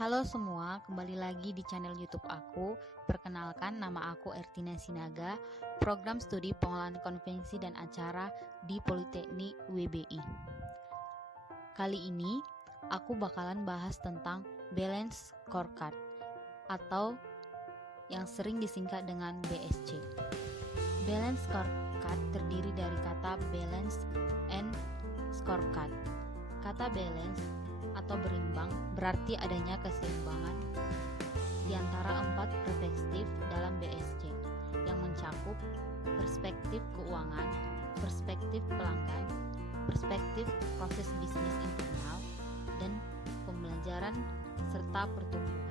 Halo semua, kembali lagi di channel YouTube aku. Perkenalkan, nama aku Ertina Sinaga, program studi pengolahan konvensi dan acara di Politeknik WBI. Kali ini, aku bakalan bahas tentang Balance Scorecard atau yang sering disingkat dengan BSC. Balance Scorecard terdiri dari kata balance and scorecard. Kata balance atau berimbang berarti adanya keseimbangan di antara 4 perspektif dalam BSC yang mencakup perspektif keuangan, perspektif pelanggan, perspektif proses bisnis internal, dan pembelajaran serta pertumbuhan.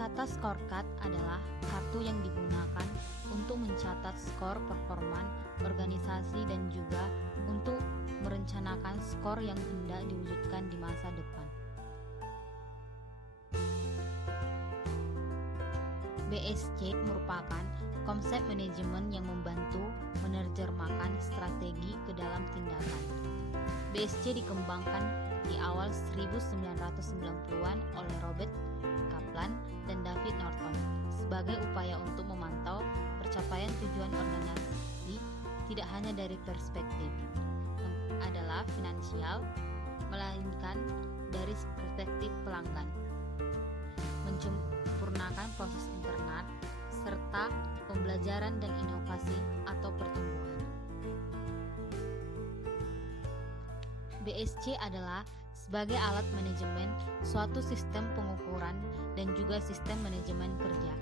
Kata scorecard adalah kartu yang digunakan untuk mencatat skor performan organisasi dan juga untuk merencanakan skor yang hendak diwujudkan di masa depan. BSC merupakan konsep manajemen yang membantu menerjemahkan strategi ke dalam tindakan. BSC dikembangkan di awal 1990-an oleh Robert Kaplan dan David Norton sebagai upaya untuk memantau pencapaian tujuan organisasi tidak hanya dari perspektif adalah finansial, melainkan dari perspektif pelanggan, menyempurnakan proses internal, serta pembelajaran dan inovasi atau pertumbuhan. BSC adalah sebagai alat manajemen suatu sistem pengukuran dan juga sistem manajemen kerja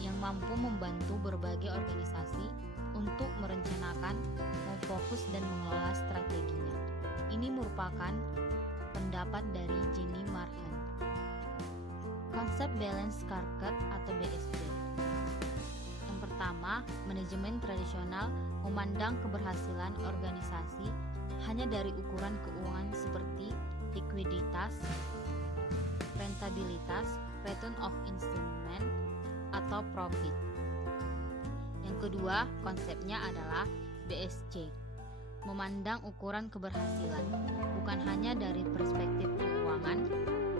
yang mampu membantu berbagai organisasi untuk merencanakan, memfokus dan mengelola strateginya. Ini merupakan pendapat dari Jenny Marhan. Konsep Balance Scorecard atau BSC. Yang pertama, manajemen tradisional memandang keberhasilan organisasi hanya dari ukuran keuangan seperti likuiditas, rentabilitas, return of investment, atau profit. Yang kedua, konsepnya adalah BSC. Memandang ukuran keberhasilan bukan hanya dari perspektif keuangan,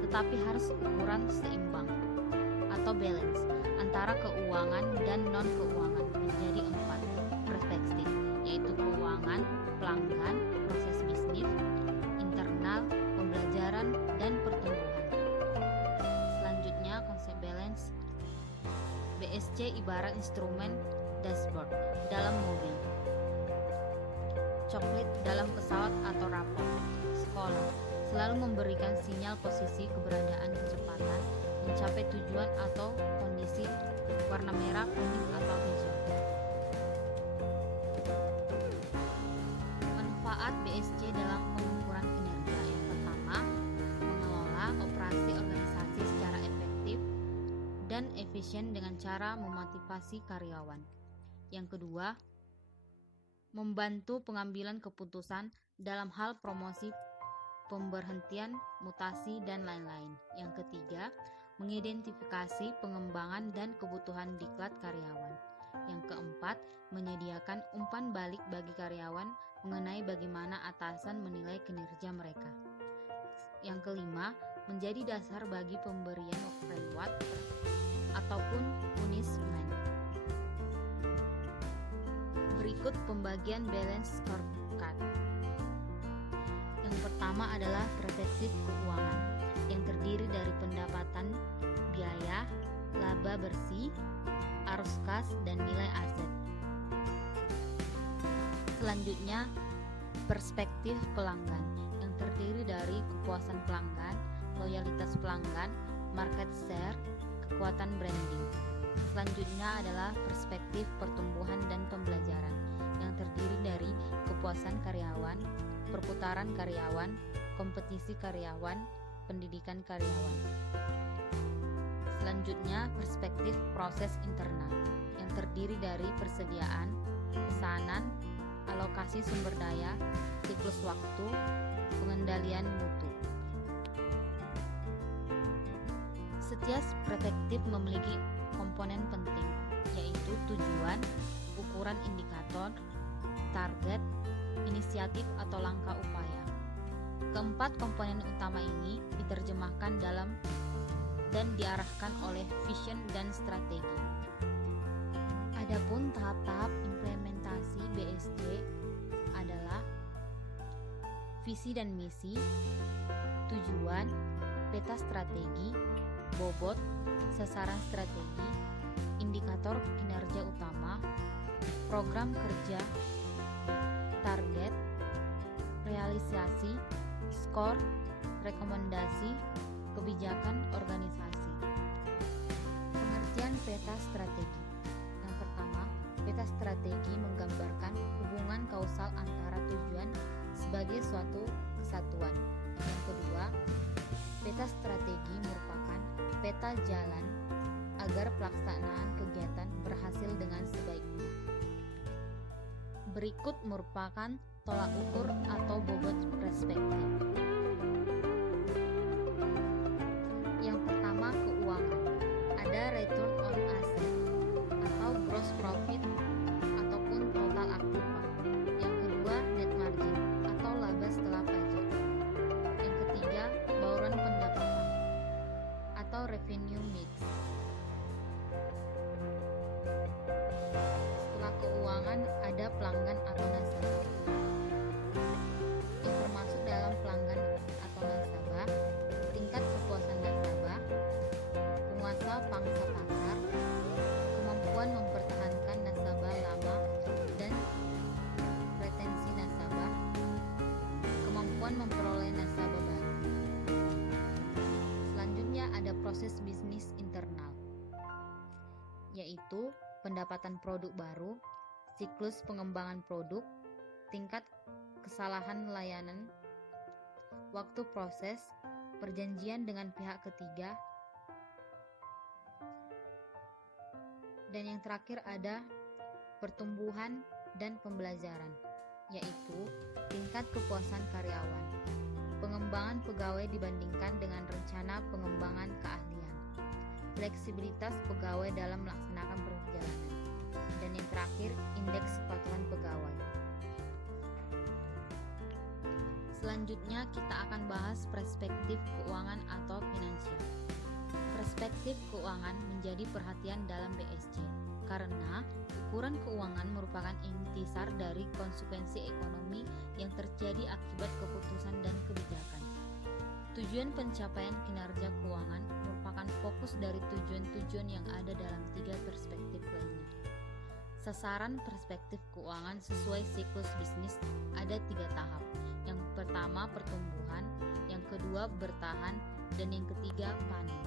tetapi harus ukuran seimbang atau balance antara keuangan dan non-keuangan menjadi 4 perspektif, yaitu keuangan, pelanggan, proses bisnis, internal, pembelajaran, dan pertumbuhan. Selanjutnya, konsep balance. BSC ibarat instrumen dashboard dalam mobil, coklat dalam pesawat atau rapor sekolah, selalu memberikan sinyal posisi keberadaan kecepatan mencapai tujuan atau kondisi warna merah, kuning, atau hijau. Manfaat BSC dalam pengukuran kinerja. Yang pertama, mengelola operasi organisasi secara efektif dan efisien dengan cara memotivasi karyawan. Yang kedua, membantu pengambilan keputusan dalam hal promosi, pemberhentian, mutasi, dan lain-lain. Yang ketiga, mengidentifikasi pengembangan dan kebutuhan diklat karyawan. Yang keempat, menyediakan umpan balik bagi karyawan mengenai bagaimana atasan menilai kinerja mereka. Yang kelima, menjadi dasar bagi pemberian reward ataupun punishment. Berikut pembagian balance scorecard. Yang pertama adalah perspektif keuangan yang terdiri dari pendapatan, biaya, laba bersih, arus kas, dan nilai aset. Selanjutnya, perspektif pelanggan yang terdiri dari kepuasan pelanggan, loyalitas pelanggan, market share, kekuatan branding. Selanjutnya adalah perspektif pertumbuhan dan pembelajaran yang terdiri dari kepuasan karyawan, perputaran karyawan, kompetisi karyawan, pendidikan karyawan. Selanjutnya, perspektif proses internal yang terdiri dari persediaan, pesanan, alokasi sumber daya, siklus waktu, pengendalian mutu. Setiap perspektif memiliki komponen penting, yaitu tujuan, ukuran indikator, target, inisiatif atau langkah upaya. Keempat komponen utama ini diterjemahkan dalam dan diarahkan oleh vision dan strategi. Adapun tahap-tahap implementasi BSJ adalah visi dan misi, tujuan, peta strategi, bobot, sasaran strategi, indikator kinerja utama, program kerja, target, realisasi, skor, rekomendasi, kebijakan organisasi. Pengertian peta strategi. Yang pertama, peta strategi menggambarkan hubungan kausal antara tujuan sebagai suatu kesatuan. Yang kedua, peta strategi merupakan peta jalan agar pelaksanaan kegiatan berhasil dengan sebaiknya. Berikut merupakan tolak ukur atau bobot perspektif. Yang pertama, keuangan. Ada return on asset atau gross profit ataupun total aktiva. Yang kedua, net margin atau laba setelah pajak. Yang ketiga, bauran pendapatan atau revenue mix. Setelah keuangan ada pelanggan atau nasabah. Yang termasuk dalam pelanggan atau nasabah, tingkat kepuasan nasabah, penguasa pangsa pasar, kemampuan mempertahankan nasabah lama dan retensi nasabah, kemampuan memperoleh nasabah baru. Selanjutnya ada proses bisnis internal, yaitu pendapatan produk baru, siklus pengembangan produk, tingkat kesalahan layanan, waktu proses, perjanjian dengan pihak ketiga, dan yang terakhir ada pertumbuhan dan pembelajaran, yaitu tingkat kepuasan karyawan, pengembangan pegawai dibandingkan dengan rencana pengembangan keahlian, fleksibilitas pegawai dalam melaksanakan perjalanan, dan yang terakhir indeks kepatuhan pegawai. Selanjutnya kita akan bahas perspektif keuangan atau finansial. Perspektif keuangan menjadi perhatian dalam BSJ karena ukuran keuangan merupakan intisar dari konsekuensi ekonomi yang terjadi akibat keputusan dan kebijakan. Tujuan pencapaian kinerja keuangan merupakan fokus dari tujuan-tujuan yang ada dalam 3 perspektif lainnya. Sasaran perspektif keuangan sesuai siklus bisnis ada 3 tahap. Yang pertama pertumbuhan, yang kedua bertahan, dan yang ketiga panen.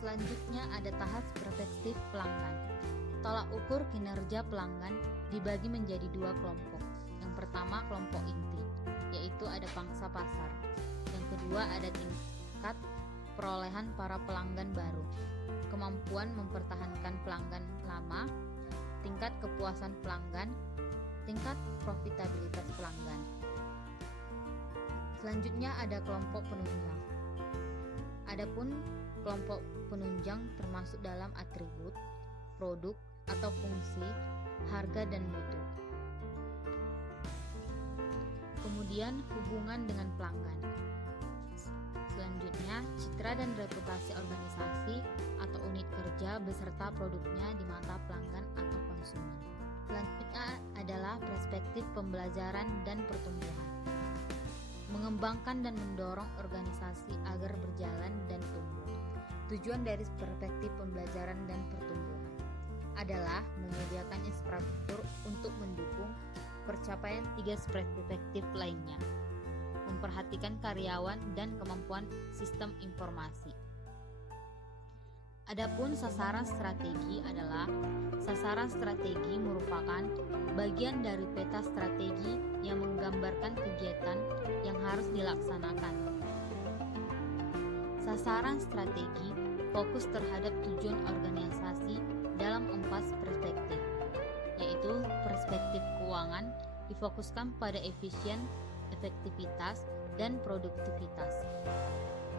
Selanjutnya ada tahap perspektif pelanggan. Tolak ukur kinerja pelanggan dibagi menjadi 2 kelompok. Yang pertama kelompok inti, yaitu ada pangsa pasar. Yang kedua ada tingkat perolehan para pelanggan baru, kemampuan mempertahankan pelanggan lama, tingkat kepuasan pelanggan, tingkat profitabilitas pelanggan. Selanjutnya ada kelompok penunjang. Adapun kelompok penunjang termasuk dalam atribut, produk atau fungsi, harga dan mutu. Kemudian hubungan dengan pelanggan. Selanjutnya citra dan reputasi organisasi atau unit kerja beserta produknya di mata pelanggan atau konsumen. Selanjutnya adalah perspektif pembelajaran dan pertumbuhan. Mengembangkan dan mendorong organisasi agar berjalan dan tumbuh. Tujuan dari perspektif pembelajaran dan pertumbuhan adalah menyediakan infrastruktur untuk mendukung percapaian 3 perspektif lainnya, memperhatikan karyawan dan kemampuan sistem informasi. Adapun sasaran strategi adalah sasaran strategi merupakan bagian dari peta strategi yang menggambarkan kegiatan yang harus dilaksanakan. Sasaran strategi fokus terhadap tujuan organisasi dalam 4 perspektif, yaitu perspektif keuangan difokuskan pada efisien, efektivitas, dan produktivitas.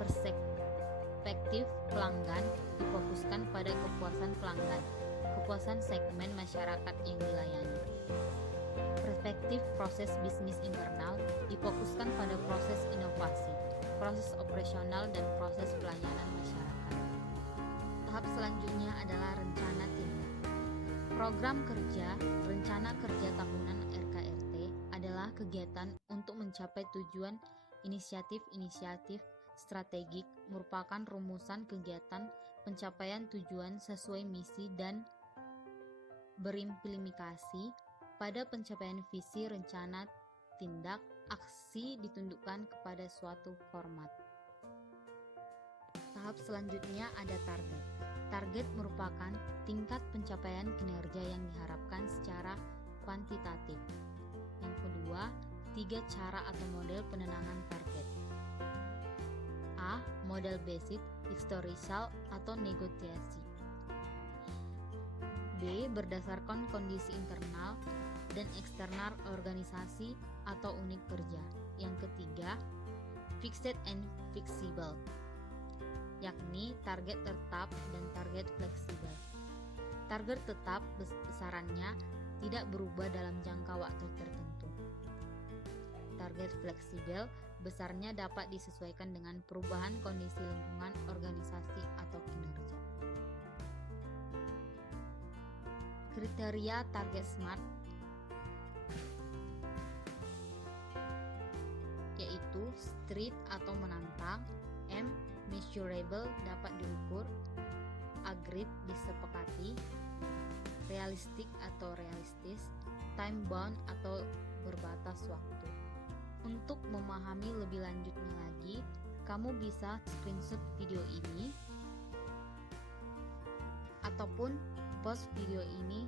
Perspektif pelanggan difokuskan pada kepuasan pelanggan, kepuasan segmen masyarakat yang dilayani. Perspektif proses bisnis internal difokuskan pada proses inovasi, proses operasional, dan proses pelayanan masyarakat. Tahap selanjutnya adalah rencana tindak. Program kerja, rencana kerja tahunan RKRT adalah kegiatan untuk mencapai tujuan inisiatif-inisiatif strategik, merupakan rumusan kegiatan pencapaian tujuan sesuai misi dan berimplikasi pada pencapaian visi rencana tindak aksi ditundukkan kepada suatu format. Tahap selanjutnya ada target. Target merupakan tingkat pencapaian kinerja yang diharapkan secara kuantitatif. Yang kedua, 3 cara atau model penenangan target. A. Model basic, historical atau negosiasi. B. Berdasarkan kondisi internal dan eksternal organisasi atau unit kerja. Yang ketiga, fixed and flexible, yakni target tetap dan target fleksibel. Target tetap besarannya tidak berubah dalam jangka waktu tertentu. Target fleksibel besarnya dapat disesuaikan dengan perubahan kondisi lingkungan, organisasi, atau kinerja. Kriteria target SMART yaitu street atau menantang, M. measurable dapat diukur, agreed disepakati, realistic atau realistis, time bound atau berbatas waktu. Untuk memahami lebih lanjutnya lagi, kamu bisa screenshot video ini ataupun post video ini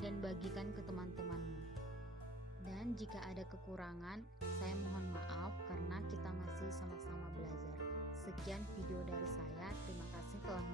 dan bagikan ke teman-temanmu. Dan jika ada kekurangan, saya mohon maaf karena kita masih sama-sama belajar. Sekian video dari saya. Terima kasih telah